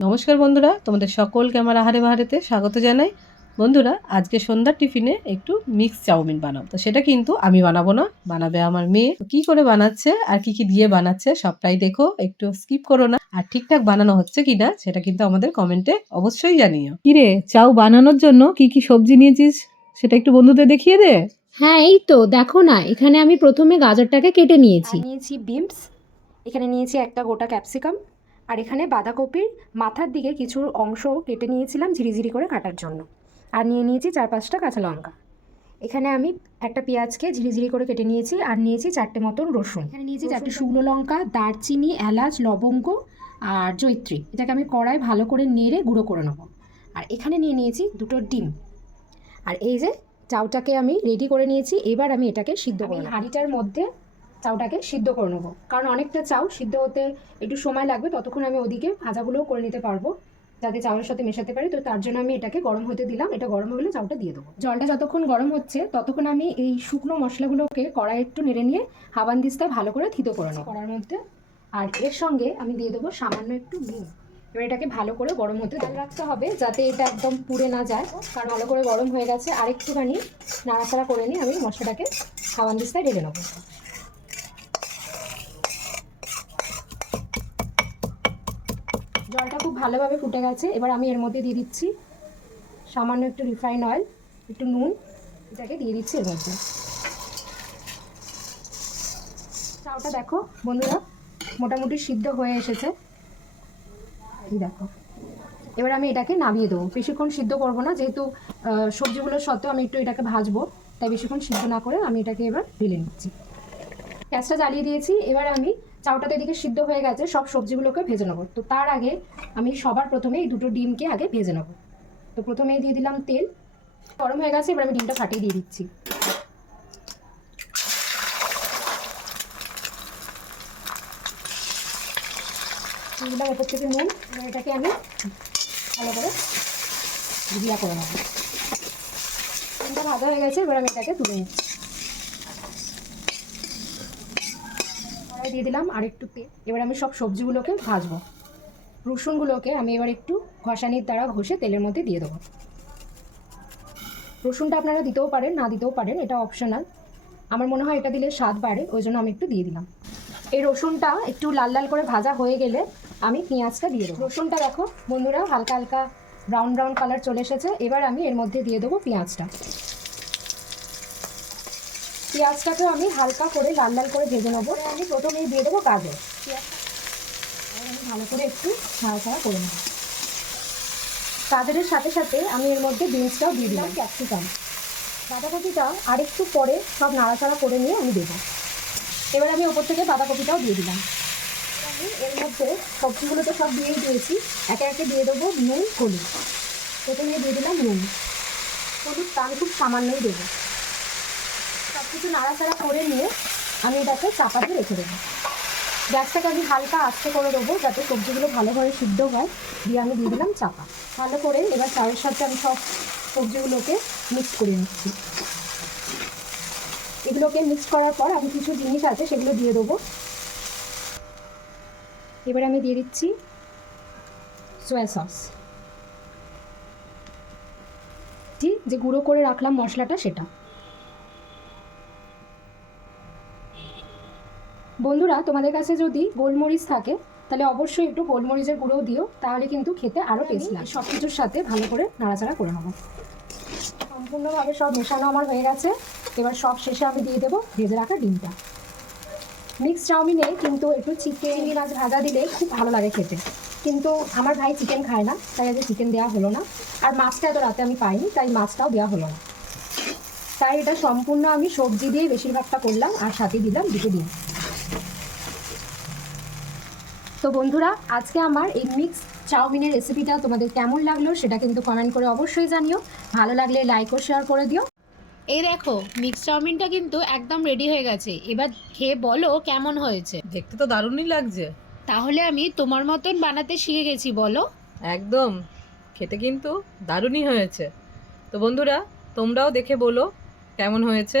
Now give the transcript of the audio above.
নমস্কার বন্ধুরা তোমাদের সকলকে আমার আহারে বাহারেতে স্বাগত জানাই। বন্ধুরা আজকে সন্ধ্যার টিফিনে একটু মিক্স চাউমিন বানাবো তো সেটা কিন্তু আমি বানাবো না বানাবে আমার মেয়ে। তো কি করে বানাচ্ছে আর কি কি দিয়ে বানাচ্ছে সবটাই দেখো একটু স্কিপ করো না। আর ঠিকঠাক বানানো হচ্ছে কিনা সেটা কিন্তু আমাদের কমেন্টে অবশ্যই জানিও। কিরে চাউ বানানোর জন্য কি কি সবজি নিয়েছিস? সেটা একটু বন্ধুদের দেখিয়ে দে। হ্যাঁ এই তো দেখো না এখানে আমি প্রথমে গাজরটাকে কেটে নিয়েছি। নিয়েছি বিমস এখানে নিয়েছি একটা গোটা ক্যাপসিকাম আর এখানে বাঁধাকপির মাথার দিকে কিছু অংশ কেটে নিয়েছিলাম ঝিরিঝিরি করে কাটার জন্য। আর নিয়ে নিয়েছি চার পাঁচটা কাঁচা লঙ্কা। এখানে আমি একটা পেঁয়াজকে ঝিরিঝিরি করে কেটে নিয়েছি আর নিয়েছি চারটে মতন রসুন। এখানে নিয়েছি চারটে শুকনো লঙ্কা দারচিনি এলাচ লবঙ্গ আর জৈত্রী এটাকে আমি কড়াই ভালো করে নেড়ে গুঁড়ো করে নেব। আর এখানে নিয়ে নিয়েছি দুটো ডিম। আর এই যে চাউটাকে আমি রেডি করে নিয়েছি। এবার আমি এটাকে সিদ্ধ করি। হাঁড়িটার মধ্যে চাউটাকে সিদ্ধ করে নেব। কারণ অনেকটা চাউ সিদ্ধ হতে একটু সময় লাগবে, ততক্ষণ আমি ওদিকে ভাজাগুলোও করে নিতে পারব, যাতে চাউলের সাথে মেশাতে পারি। তো তার জন্য আমি এটাকে গরম হতে দিলাম। এটা গরম হলে চাউটা দিয়ে দেবো। জলটা যতক্ষণ গরম হচ্ছে, ততক্ষণ আমি এই শুকনো মশলাগুলোকে কড়াই একটু নেড়ে নিয়ে হাবান দিস্তায় ভালো করে থিতো করে নেব। কড়ার মধ্যে আর এর সঙ্গে আমি দিয়ে দেবো সামান্য একটু নুন। এবার এটাকে ভালো করে গরম হতে খেয়াল রাখতে হবে, যাতে এটা একদম পুড়ে না যায়। কারণ ভালো করে গরম হয়ে গেছে, আরেকটুখানি নাড়াচাড়া করে নিয়ে আমি মশলাটাকে হাবান দিস্তায় ঢেলে নেব। জলটা খুব ভালোভাবে ফুটে গেছে। এবার আমি এর মধ্যে দিয়ে দিচ্ছি সামান্য একটু রিফাইন অয়েল, একটু নুন, এটাকে দিয়ে দিচ্ছি এর মধ্যে। চাউটা দেখো বন্ধুরা, মোটামুটি সিদ্ধ হয়ে এসেছে। এই দেখো। এবার আমি এটাকে নামিয়ে দেবো। বেশিক্ষণ সিদ্ধ করব না, যেহেতু সবজিগুলো সত্ত্বেও আমি একটু এটাকে ভাজবো, তাই বেশিক্ষণ সিদ্ধ না করে আমি এটাকে এবার ঢেলে নিচ্ছি। গ্যাসটা জ্বালিয়ে দিয়েছি। এবার আমি চাউটাতে এদিকে সিদ্ধ হয়ে গেছে, সব সবজিগুলোকে ভেজে নেব। তো তার আগে আমি সবার প্রথমে এই দুটো ডিমকে আগে ভেজে নেব। তো প্রথমেই দিয়ে দিলাম তেল। গরম হয়ে গেছে, এবার আমি ডিমটা ফাটিয়ে দিয়ে দিচ্ছি। দিলাম ওপর থেকে নুন এটাকে আমি ভালো করে করে নেব। ডিমটা ভাজা হয়ে গেছে, এবার আমি এটাকে তুলে নিচ্ছি। দিয়ে দিলাম আর একটু তেল। এবার আমি সব সবজিগুলোকে ভাজবো। রসুনগুলোকে আমি এবার একটু ঘষানির দ্বারা ঘষে তেলের মধ্যে দিয়ে দেবো। রসুনটা আপনারা দিতেও পারেন, না দিতেও পারেন, এটা অপশনাল আমার মনে হয় এটা দিলে স্বাদ বাড়ে, ওই জন্য আমি একটু দিয়ে দিলাম। এই রসুনটা একটু লাল লাল করে ভাজা হয়ে গেলে আমি পেঁয়াজটা দিয়ে দেবো। রসুনটা দেখো, বন্ধুরা, হালকা হালকা ব্রাউন ব্রাউন কালার চলে এসেছে। এবার আমি এর মধ্যে দিয়ে দেবো পেঁয়াজটা। পেঁয়াজটাকেও আমি হালকা করে লাল লাল করে ভেজে নেব। আমি প্রথমেই দিয়ে দেবো গাজর। আমি ভালো করে একটু নাড়াচাড়া করে নেব। গাজরের সাথে সাথে আমি এর মধ্যে বিনসটাও দিয়ে দিলাম, ক্যাপসিকাম। বাঁধাকপিটা আরেকটু পরে সব নাড়াচাড়া করে নিয়ে আমি দেবো। এবার আমি ওপর থেকে বাঁধাকপিটাও দিয়ে দিলাম। আমি এর মধ্যে সবজিগুলো তো সব দিয়েই দিয়েছি। একে একে দিয়ে দেবো নুন, হলুদ। প্রথমে দিয়ে দিলাম নুন। হলুদ আমি খুব সামান্যই দেবো। সব কিছু নাড়াচাড়া করে নিয়ে আমি এটাকে চাপা দিয়ে রেখে দেবো। গ্যাসটাকে আমি হালকা আস্তে করে দেবো যাতে সবজিগুলো ভালোভাবে সিদ্ধ হয়। দিয়ে আমি দিয়ে দিলাম চাপা। ভালো করে এবার চালের সাথে আমি সব সবজিগুলোকে মিক্স করে নিচ্ছি। এগুলোকে মিক্স করার পর আমি কিছু জিনিস আছে সেগুলো দিয়ে দেবো। এবার আমি দিয়ে দিচ্ছি সোয়া সস যে গুঁড়ো করে রাখলাম মশলাটা সেটা। বন্ধুরা তোমাদের কাছে যদি গোলমরিচ থাকে তাহলে অবশ্যই একটু গোলমরিচের গুঁড়ো দিও তাহলে কিন্তু খেতে আরও টেস্ট লাগে সব কিছুর সাথে ভালো করে নাড়াচাড়া করে নেব। সম্পূর্ণভাবে সব মেশানো আমার হয়ে গেছে। এবার সব শেষে আমি দিয়ে দেবো ভেজে রাখা ডিমটা। মিক্স চাউমিনে কিন্তু একটু চিকেন মাছ ভাজা দিলে খুব ভালো লাগে খেতে। কিন্তু আমার ভাই চিকেন খায় না তাই আজকে চিকেন দেওয়া হলো না। আর মাছটা এত রাতে আমি পাইনি তাই মাছটাও দেওয়া হলো না। তাই এটা সম্পূর্ণ আমি সবজি দিয়ে বেশিরভাগটা করলাম আর সাথে দিলাম দুটো ডিম। তো বন্ধুরা আজকে আমার এই মিক্স চাউমিনের রেসিপিটা তোমাদের কেমন লাগল সেটা কিন্তু কমেন্ট করে অবশ্যই জানিও। ভালো লাগলে লাইক ও শেয়ার করে দিও। এই দেখো মিক্স চাউমিনটা কিন্তু একদম রেডি হয়ে গেছে। এবার খেয়ে বলো কেমন হয়েছে। দেখতে তো দারুণই লাগছে। তাহলে আমি তোমার মতন বানাতে শিখে গেছি বলো। একদম খেতে কিন্তু দারুণই হয়েছে। তো বন্ধুরা তোমরাও দেখে বলো কেমন হয়েছে।